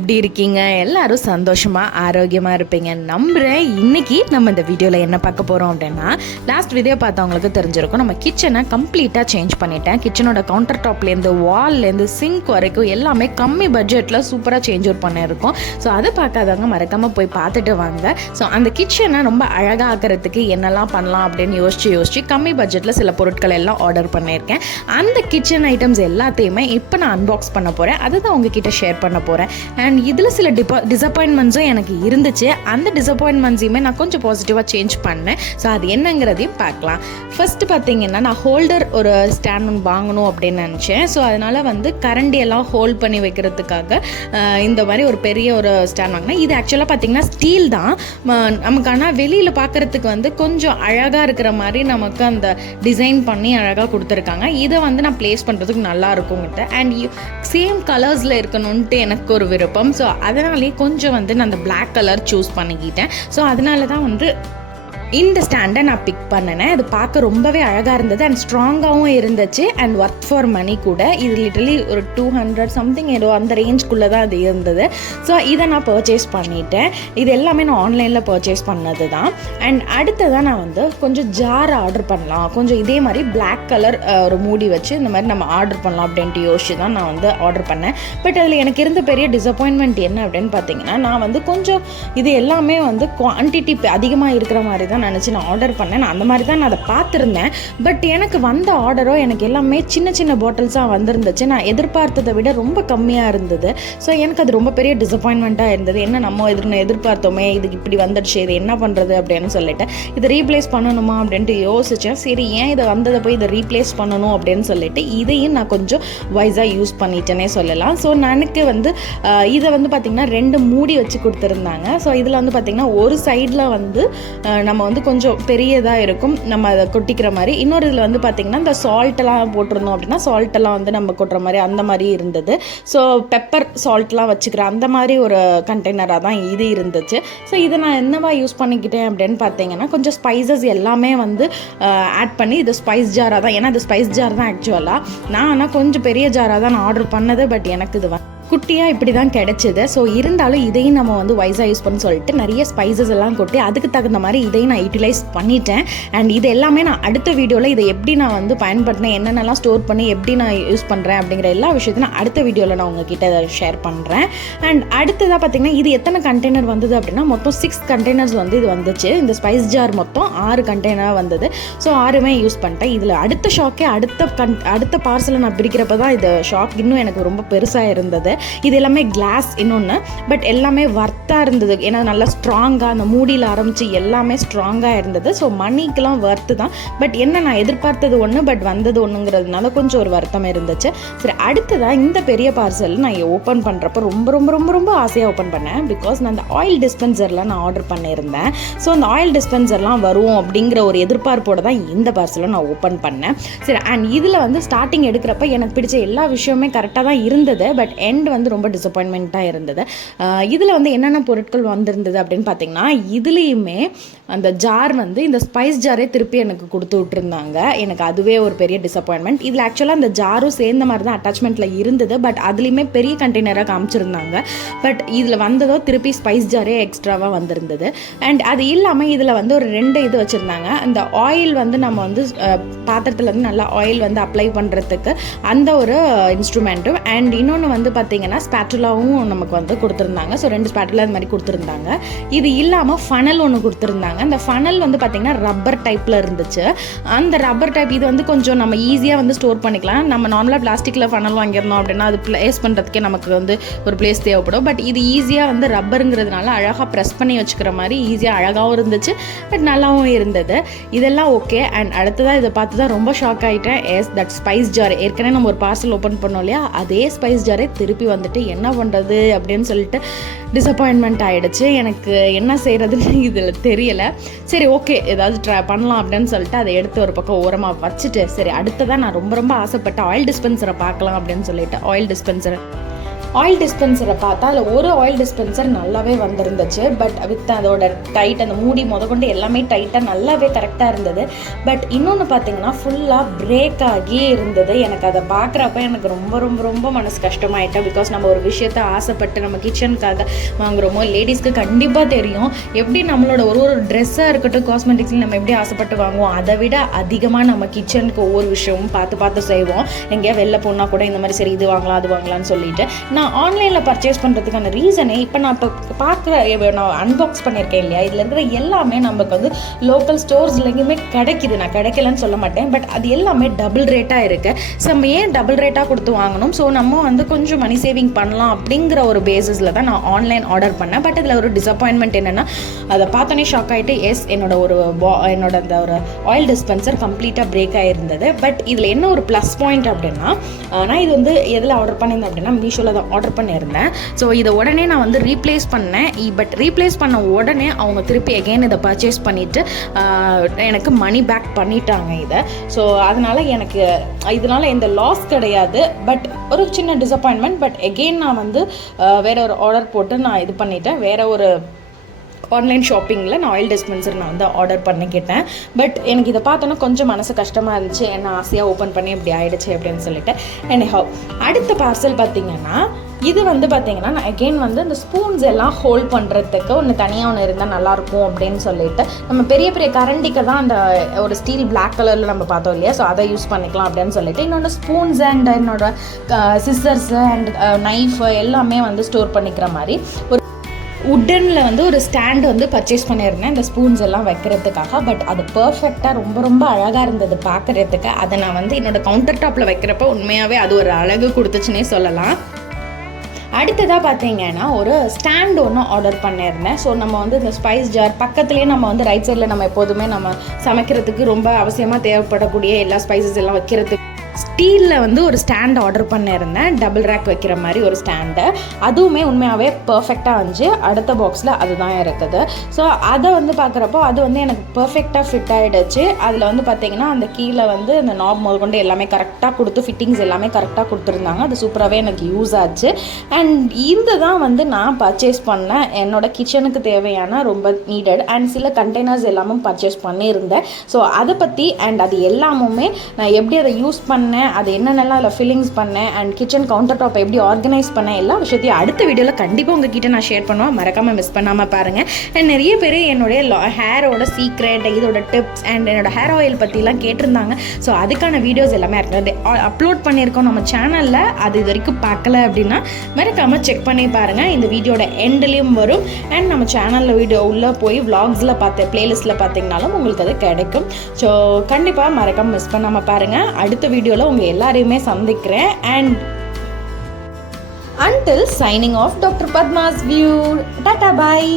எப்படி இருக்கீங்க? எல்லாரும் சந்தோஷமா ஆரோக்கியமா இருப்பீங்க நம்புறேன். இன்னைக்கு நம்ம இந்த வீடியோவில் என்ன பார்க்க போகிறோம் அப்படின்னா, லாஸ்ட் வீடியோ பார்த்தவங்களுக்கு தெரிஞ்சிருக்கும். நம்ம கிச்சனை கம்ப்ளீட்டாக சேஞ்ச் பண்ணிட்டேன். கிச்சனோட கவுண்டர் டாப்லேருந்து வால்லேருந்து சிங்க் வரைக்கும் எல்லாமே கம்மி பட்ஜெட்டில் சூப்பராக சேஞ்ச் அவுட் பண்ணியிருக்கோம். ஸோ அதை பார்க்காதவங்க மறக்காமல் போய் பார்த்துட்டு வாங்க. ஸோ அந்த கிச்சனை ரொம்ப அழகாக ஆக்கிறதுக்கு என்னெல்லாம் பண்ணலாம் அப்படின்னு யோசிச்சு கம்மி பட்ஜெட்டில் சில பொருட்கள் எல்லாம் ஆர்டர் பண்ணியிருக்கேன். அந்த கிச்சன் ஐட்டம்ஸ் எல்லாத்தையுமே இப்போ நான் அன்பாக்ஸ் பண்ண போகிறேன். அதுதான் உங்ககிட்ட ஷேர் பண்ண போகிறேன். அண்ட் இதில் சில டிசப்பாயின்மெண்ட்ஸும் எனக்கு இருந்துச்சு. அந்த டிசப்பாயின்மெண்ட்ஸையுமே நான் கொஞ்சம் பாசிட்டிவாக சேஞ்ச் பண்ணேன். ஸோ அது என்னங்கிறதையும் பார்க்கலாம். ஃபஸ்ட்டு பார்த்தீங்கன்னா, நான் ஹோல்டர் ஒரு ஸ்டாண்ட் ஒன்று வாங்கணும் அப்படின்னு நினச்சேன். ஸோ அதனால் கரண்டியெல்லாம் ஹோல்ட் பண்ணி வைக்கிறதுக்காக இந்த மாதிரி ஒரு பெரிய ஒரு ஸ்டாண்ட் வாங்கினேன். இது ஆக்சுவலாக பார்த்தீங்கன்னா ஸ்டீல் தான் நமக்கு. ஆனால் வெளியில் பார்க்குறதுக்கு கொஞ்சம் அழகாக இருக்கிற மாதிரி நமக்கு அந்த டிசைன் பண்ணி அழகாக கொடுத்துருக்காங்க. இதை நான் ப்ளேஸ் பண்ணுறதுக்கு நல்லா இருக்கும்கிட்ட. அண்ட் சேம் கலர்ஸில் இருக்கணும்ன்ட்டு எனக்கு ஒரு விருப்பம். ஸோ அதனாலே கொஞ்சம் நான் அந்த பிளாக் கலர் சூஸ் பண்ணிக்கிட்டேன். ஸோ அதனால தான் இந்த ஸ்டாண்டை நான் பிக் பண்ணினேன். அது பார்க்க ரொம்பவே அழகாக இருந்தது அண்ட் ஸ்ட்ராங்காகவும் இருந்துச்சு அண்ட் ஒர்க் ஃபார் மணி கூட. இது லிட்டரலி ஒரு 200 சம்திங் ஏதோ அந்த ரேஞ்சுக்குள்ளே தான் அது இருந்தது. ஸோ இதை நான் பர்ச்சேஸ் பண்ணிட்டேன். இது எல்லாமே நான் ஆன்லைனில் பர்ச்சேஸ் பண்ணது தான். அண்ட் அடுத்ததான் நான் கொஞ்சம் ஜார் ஆர்டர் பண்ணலாம், கொஞ்சம் இதே மாதிரி பிளாக் கலர் ஒரு மூடி வச்சு இந்த மாதிரி நம்ம ஆர்டர் பண்ணலாம் அப்படின்ட்டு யோசிச்சு தான் நான் ஆர்டர் பண்ணேன். பட் அதில் எனக்கு இருந்த பெரிய டிசப்பாயின்மெண்ட் என்ன அப்படின்னு பார்த்தீங்கன்னா, நான் கொஞ்சம் இது எல்லாமே குவான்டிட்டி அதிகமாக இருக்கிற மாதிரி தான் நினச்சி நான் ஆர்டர் பண்ணேன். நான் அந்த மாதிரி தான் நான் அதை பார்த்துருந்தேன். பட் எனக்கு வந்த ஆர்டரோ எனக்கு எல்லாமே சின்ன சின்ன பாட்டில்ஸாக வந்துருந்துச்சு. நான் எதிர்பார்த்ததை விட ரொம்ப கம்மியாக இருந்தது. ஸோ எனக்கு அது ரொம்ப பெரிய டிசப்பாயின்மெண்ட்டாக இருந்தது. என்ன நம்ம எதிர்பார்த்தோமே, இதுக்கு இப்படி வந்துடுச்சு, இது என்ன பண்ணுறது அப்படின்னு சொல்லிட்டு இதை ரீப்ளேஸ் பண்ணணுமா அப்படின்ட்டு யோசித்தேன். சரி, ஏன் இதை வந்ததை போய் இதை ரீப்ளேஸ் பண்ணணும் அப்படின்னு சொல்லிட்டு இதையும் நான் கொஞ்சம் வைஸாக யூஸ் பண்ணிட்டேனே சொல்லலாம். ஸோ எனக்கு இதை பார்த்திங்கன்னா 2 மூடி வச்சு கொடுத்துருந்தாங்க. ஸோ இதில் பார்த்திங்கன்னா ஒரு சைடில் நம்ம கொஞ்சம் பெரியதாக இருக்கும், நம்ம அதை கொட்டிக்கிற மாதிரி. இன்னொரு இதில் பார்த்திங்கன்னா இந்த சால்ட்டெல்லாம் போட்டிருந்தோம் அப்படின்னா சால்ட்டெல்லாம் நம்ம கொட்டுற மாதிரி அந்த மாதிரி இருந்தது. ஸோ பெப்பர் சால்ட்லாம் வச்சுக்கிற அந்த மாதிரி ஒரு கண்டெய்னராக தான் இது இருந்துச்சு. ஸோ இதை நான் என்னவா யூஸ் பண்ணிக்கிட்டேன் அப்படின்னு பார்த்தீங்கன்னா, கொஞ்சம் ஸ்பைசஸ் எல்லாமே ஆட் பண்ணி இது ஸ்பைஸ் ஜாராக தான். ஏன்னா இது ஸ்பைஸ் ஜார் தான் ஆக்சுவலாக. நான் ஆனால் கொஞ்சம் பெரிய ஜாராக தான் நான் ஆர்டர் பண்ணது. பட் எனக்கு இது குட்டியாக இப்படி தான் கிடச்சிது. ஸோ இருந்தாலும் இதையும் நம்ம வைஸாக யூஸ் பண்ணி சொல்லிட்டு நிறைய ஸ்பைசஸ் எல்லாம் கொட்டி அதுக்கு தகுந்த மாதிரி இதையும் நான் யூட்டிலைஸ் பண்ணிட்டேன். அண்ட் இது எல்லாமே நான் அடுத்த வீடியோவில் இதை எப்படி நான் பயன்படுத்தினேன், என்னென்னலாம் ஸ்டோர் பண்ணி எப்படி நான் யூஸ் பண்ணுறேன் அப்படிங்கிற எல்லா விஷயத்தையும் நான் அடுத்த வீடியோவில் நான் உங்ககிட்ட ஷேர் பண்ணுறேன். அண்ட் அடுத்ததாக பார்த்திங்கன்னா, இது எத்தனை கண்டெய்னர் வந்தது அப்படின்னா, மொத்தம் 6 கண்டெய்னர்ஸ் இது வந்துச்சு. இந்த ஸ்பைஸ் ஜார் மொத்தம் 6 கண்டெய்னர் வந்தது. ஸோ 6மே யூஸ் பண்ணிட்டேன். இதில் அடுத்த ஷாக்கே அடுத்த பார்சலை நான் பிரிக்கிறப்ப தான் இது ஷாக் இன்னும் எனக்கு ரொம்ப பெருசாக இருந்தது. இது எல்லாமே கிளாஸ் இன்னொன்று, பட் எல்லாமே வர்த்தாக இருந்தது. ஏன்னா நல்லா ஸ்ட்ராங்காக அந்த மூடியில் ஆரம்பித்து எல்லாமே ஸ்ட்ராங்காக இருந்தது. ஸோ மணிக்கெலாம் வர்த்து தான். பட் என்ன, நான் எதிர்பார்த்தது ஒன்று பட் வந்தது ஒன்றுங்கிறதுனால கொஞ்சம் ஒரு வருத்தம் இருந்துச்சு. சரி, அடுத்ததாக இந்த பெரிய பார்சல் நான் ஓப்பன் பண்ணுறப்ப ரொம்ப ரொம்ப ரொம்ப ரொம்ப ஆசையாக ஓப்பன் பண்ணேன். பிகாஸ் நான் அந்த ஆயில் டிஸ்பென்சர்லாம் நான் ஆர்டர் பண்ணியிருந்தேன். ஸோ அந்த ஆயில் டிஸ்பென்சர்லாம் வரும் அப்படிங்கிற ஒரு எதிர்பார்ப்போடு தான் இந்த பார்சலை நான் ஓப்பன் பண்ணேன். சரி, அண்ட் இதில் ஸ்டார்டிங் எடுக்கிறப்ப எனக்கு பிடிச்ச எல்லா விஷயமே கரெக்டாக தான் இருந்தது. பட் எண்ட் ரொம்ப டிசப்பாயின்மெண்ட்டாக இருந்தது. இதில் என்னென்ன பொருட்கள் வந்திருந்தது அப்படின்னு பார்த்தீங்கன்னா, இதுலேயுமே அந்த ஜார் இந்த ஸ்பைஸ் ஜாரே திருப்பி எனக்கு கொடுத்து விட்டுருந்தாங்க. எனக்கு அதுவே ஒரு பெரிய டிசப்பாயின்மெண்ட். இதில் ஆக்சுவலாக அந்த ஜாரும் சேர்ந்த மாதிரி தான் அட்டாச்மெண்ட்டில் இருந்தது. பட் அதுலேயுமே பெரிய கண்டெய்னராக காமிச்சிருந்தாங்க. பட் இதில் வந்ததோ திருப்பி ஸ்பைஸ் ஜாரே எக்ஸ்ட்ராவாக வந்திருந்தது. அண்ட் அது இல்லாமல் இதில் ஒரு 2 இது வச்சுருந்தாங்க. அந்த ஆயில் நம்ம பாத்திரத்தில் நல்லா ஆயில் அப்ளை பண்ணுறதுக்கு அந்த ஒரு இன்ஸ்ட்ருமெண்ட்டும், அண்ட் இன்னொன்று பார்த்தீங்கன்னா ஸ்பேட்டுலாவும் நமக்கு கொடுத்துருந்தாங்க. ஸோ 2 ஸ்பேட்டுலா அது மாதிரி கொடுத்துருந்தாங்க. இது இல்லாமல் ஃபனல் ஒன்று கொடுத்துருந்தாங்க. அந்த ஃபனல் பார்த்தீங்கன்னா ரப்பர் டைப்பில் இருந்துச்சு. அந்த ரப்பர் டைப் இது கொஞ்சம் நம்ம ஈஸியாக ஸ்டோர் பண்ணிக்கலாம். நம்ம நார்மலாக பிளாஸ்டிக்கில் ஃபனல் வாங்கியிருந்தோம் அப்படின்னா அது ப்ளேஸ் பண்ணுறதுக்கே நமக்கு ஒரு பிளேஸ் தேவைப்படும். பட் இது ஈஸியாக ரப்பருங்கிறதுனால அழகாக ப்ரெஸ் பண்ணி வச்சுக்கிற மாதிரி ஈஸியாக அழகாகவும் இருந்துச்சு. பட் நல்லாவும் இருந்தது. இதெல்லாம் ஓகே. அண்ட் அடுத்ததாக இதை பார்த்து தான் ரொம்ப ஷாக் ஆகிட்டேன். தட் ஸ்பைஸ் ஜார் ஏற்கனவே நம்ம ஒரு பார்சல் ஓப்பன் பண்ணோம் இல்லையா, அதே ஸ்பைஸ் ஜாரே திருப்பி என்ன பண்ணுறது அப்படின்னு சொல்லிட்டு டிசப்பாயின்மெண்ட் ஆகிடுச்சு. எனக்கு என்ன செய்கிறதுன்னு இதில் தெரியலை. சரி, ஓகே, ஏதாவது ட்ரை பண்ணலாம் அப்படின்னு சொல்லிட்டு அதை எடுத்து ஒரு பக்கம் ஓரமாக வச்சுட்டு, சரி அடுத்ததான் நான் ரொம்ப ரொம்ப ஆசைப்பட்ட ஆயில் டிஸ்பென்சரை பார்க்கலாம் அப்படின்னு சொல்லிட்டு ஆயில் டிஸ்பென்சரை ஆயில் டிஸ்பென்சரை பார்த்தா அதில் ஒரு ஆயில் டிஸ்பென்சர் நல்லாவே வந்திருந்துச்சு. பட் வித் அதோட டைட் அந்த மூடி கொண்டு எல்லாமே டைட்டாக நல்லாவே கரெக்டாக இருந்தது. பட் இன்னொன்று பார்த்தீங்கன்னா ஃபுல்லாக பிரேக் ஆகி இருந்தது. எனக்கு அதை பார்க்குறப்ப எனக்கு ரொம்ப ரொம்ப ரொம்ப மனசு கஷ்டமாயிட்டேன். பிகாஸ் நம்ம ஒரு விஷயத்தை ஆசைப்பட்டு நம்ம கிச்சனுக்காக வாங்குகிறோமோ, லேடிஸ்க்கு கண்டிப்பாக தெரியும் எப்படி நம்மளோட ஒரு ட்ரெஸ்ஸாக இருக்கட்டும், காஸ்மெட்டிக்ஸில் நம்ம எப்படி ஆசைப்பட்டு வாங்குவோம், அதை விட அதிகமாக நம்ம கிச்சனுக்கு ஒவ்வொரு விஷயமும் பார்த்து செய்வோம். எங்கேயா வெளில போனால் கூட இந்த மாதிரி சரி இது வாங்கலாம் அது வாங்கலாம்னு சொல்லிட்டு நான் ஆன்லைனில் பர்ச்சேஸ் பண்ணுறதுக்கான ரீசனே இப்போ நான் நான் அன்பாக்ஸ் பண்ணியிருக்கேன் இல்லையா, இதில் இருக்கிற எல்லாமே நமக்கு வந்து லோக்கல் ஸ்டோர்ஸ்லையுமே கிடைக்கிது. நான் கிடைக்கலன்னு சொல்ல மாட்டேன். பட் அது எல்லாமே டபுள் ரேட்டாக இருக்குது. ஸோ நம்ம ஏன் டபுள் ரேட்டாக கொடுத்து வாங்கணும்? ஸோ நம்ம வந்து கொஞ்சம் மணி சேவிங் பண்ணலாம் அப்படிங்கிற ஒரு பேசிஸில் தான் நான் ஆன்லைன் ஆர்டர் பண்ணேன். பட் இதில் ஒரு டிசப்பாயின்மெண்ட் என்னென்னா, அதை பார்த்தோன்னே ஷாக் ஆகிட்டு என்னோட அந்த ஒரு ஆயில் டிஸ்பென்சர் கம்ப்ளீட்டாக பிரேக் ஆகிருந்தது. பட் இதில் என்ன ஒரு ப்ளஸ் பாயிண்ட் அப்படின்னா, நான் இது வந்து எதில் ஆர்டர் பண்ணியிருந்தேன் அப்படின்னா மீஷோவில் தான் ஆர்டர் பண்ணியிருந்தேன். ஸோ இதை உடனே நான் வந்து ரீப்ளேஸ் பண்ணேன். பட் ரீப்ளேஸ் பண்ண உடனே அவங்க திருப்பி அகெயின் இதை பர்ச்சேஸ் பண்ணிவிட்டு எனக்கு மணி பேக் பண்ணிட்டாங்க இதை. ஸோ அதனால் எனக்கு இதனால் எந்த லாஸ் கிடையாது. பட் ஒரு சின்ன டிசப்பாயின்மெண்ட். பட் எகெயின் நான் வந்து வேறு ஒரு ஆர்டர் போட்டு நான் இது பண்ணிட்டேன். வேறு ஒரு ஆன்லைன் ஷாப்பிங்கில் நான் ஆயில் டிஸ்பென்சர் நான் வந்து ஆர்டர் பண்ணிக்கிட்டேன். பட் எனக்கு இதை பார்த்தோன்னா கொஞ்சம் மனசு கஷ்டமாக இருந்துச்சு. என்ன ஆசையாக ஓப்பன் பண்ணி இப்படி ஆகிடுச்சு அப்படின்னு சொல்லிட்டு. anyhow அடுத்த பார்சல் பார்த்திங்கன்னா, இது வந்து பார்த்திங்கன்னா நான் அகெயின் வந்து இந்த ஸ்பூன்ஸ் எல்லாம் ஹோல்ட் பண்ணுறதுக்கு ஒன்று தனியாக ஒன்று இருந்தால் நல்லாயிருக்கும் அப்படின்னு சொல்லிட்டு, நம்ம பெரிய பெரிய கரண்டிக்கு தான் அந்த ஒரு ஸ்டீல் பிளாக் கலரில் நம்ம பார்த்தோம் இல்லையா, ஸோ அதை யூஸ் பண்ணிக்கலாம் அப்படின்னு சொல்லிட்டு இன்னொன்று ஸ்பூன்ஸ் அண்ட் என்னோட சிசர்ஸு அண்ட் நைஃபு எல்லாமே வந்து ஸ்டோர் பண்ணிக்கிற மாதிரி ஒரு உட்டனில் வந்து ஒரு ஸ்டாண்டு வந்து பர்ச்சேஸ் பண்ணியிருந்தேன் இந்த ஸ்பூன்ஸ் எல்லாம் வைக்கிறதுக்காக. பட் அது பர்ஃபெக்டாக ரொம்ப ரொம்ப அழகாக இருந்தது பார்க்குறதுக்கு. அதை நான் வந்து என்னோடய கவுண்டர் டாப்பில் வைக்கிறப்ப உண்மையாகவே அது ஒரு அழகு கொடுத்துச்சுன்னே சொல்லலாம். அடுத்ததாக பார்த்தீங்கன்னா ஒரு ஸ்டாண்ட் ஒன்று ஆர்டர் பண்ணியிருந்தேன். ஸோ நம்ம வந்து இந்த ஸ்பைஸ் ஜார் பக்கத்துலேயே நம்ம வந்து ரைட் சைடில் நம்ம எப்போதுமே நம்ம சமைக்கிறதுக்கு ரொம்ப அவசியமாக தேவைப்படக்கூடிய எல்லா ஸ்பைசஸ் எல்லாம் வைக்கிறதுக்கு ஸ்டீலில் வந்து ஒரு ஸ்டாண்ட் ஆர்டர் பண்ணியிருந்தேன். டபுள் ரேக் வைக்கிற மாதிரி ஒரு ஸ்டாண்டு. அதுவுமே உண்மையாகவே பர்ஃபெக்டாக இருந்துச்சு. அடுத்த பாக்ஸில் அதுதான் இருக்குது. ஸோ அதை வந்து பார்க்குறப்போ அது வந்து எனக்கு பர்ஃபெக்டாக ஃபிட் ஆகிடுச்சு. அதில் வந்து பார்த்திங்கன்னா அந்த கீழே வந்து அந்த நாப் முதற்கொண்டு எல்லாமே கரெக்டாக கொடுத்து ஃபிட்டிங்ஸ் எல்லாமே கரெக்டாக கொடுத்துருந்தாங்க. அது சூப்பராகவே எனக்கு யூஸ் ஆச்சு. அண்ட் இந்த தான் வந்து நான் பர்ச்சேஸ் பண்ணேன். என்னோடய கிச்சனுக்கு தேவையான ரொம்ப நீடட் அண்ட் சில கண்டெய்னர்ஸ் எல்லாமும் பர்ச்சேஸ் பண்ணியிருந்தேன். ஸோ அதை பற்றி அண்ட் அது எல்லாமுமே நான் எப்படி அதை யூஸ் பண்ணேன், அது என்னென்னலாம் அதில் ஃபில்லிங்ஸ் பண்ணேன் அண்ட் கிச்சன் கவுண்டர் டாப்பை எப்படி ஆர்கனைஸ் பண்ணேன் எல்லா விஷயத்தையும் அடுத்த வீடியோவில் கண்டிப்பாக உங்ககிட்ட நான் ஷேர் பண்ணுவேன். மறக்காமல் மிஸ் பண்ணாமல் பாருங்கள். அண்ட் நிறைய பேர் என்னுடைய ஹேரோட சீக்ரெட், இதோட டிப்ஸ் அண்ட் என்னோட ஹேர் ஆயில் பற்றிலாம் கேட்டிருந்தாங்க. ஸோ அதுக்கான வீடியோஸ் எல்லாமே இருக்குது, அப்லோட் பண்ணியிருக்கோம் நம்ம சேனலில். அது இது வரைக்கும் பார்க்கல அப்படின்னா மறக்காமல் செக் பண்ணி பாருங்கள். இந்த வீடியோட எண்ட்லேயும் வரும். அண்ட் நம்ம சேனலில் வீடியோ உள்ளே போய் விளாக்ஸில் பிளேலிஸ்ட்டில் பார்த்தீங்கனாலும் உங்களுக்கு அது கிடைக்கும். ஸோ கண்டிப்பாக மறக்காமல் மிஸ் பண்ணாமல் பாருங்கள். அடுத்த வீடியோவில் உங்கள் எல்லாரையுமே சந்திக்கிறேன். And until signing off, Dr. Padma's view. Tata bye.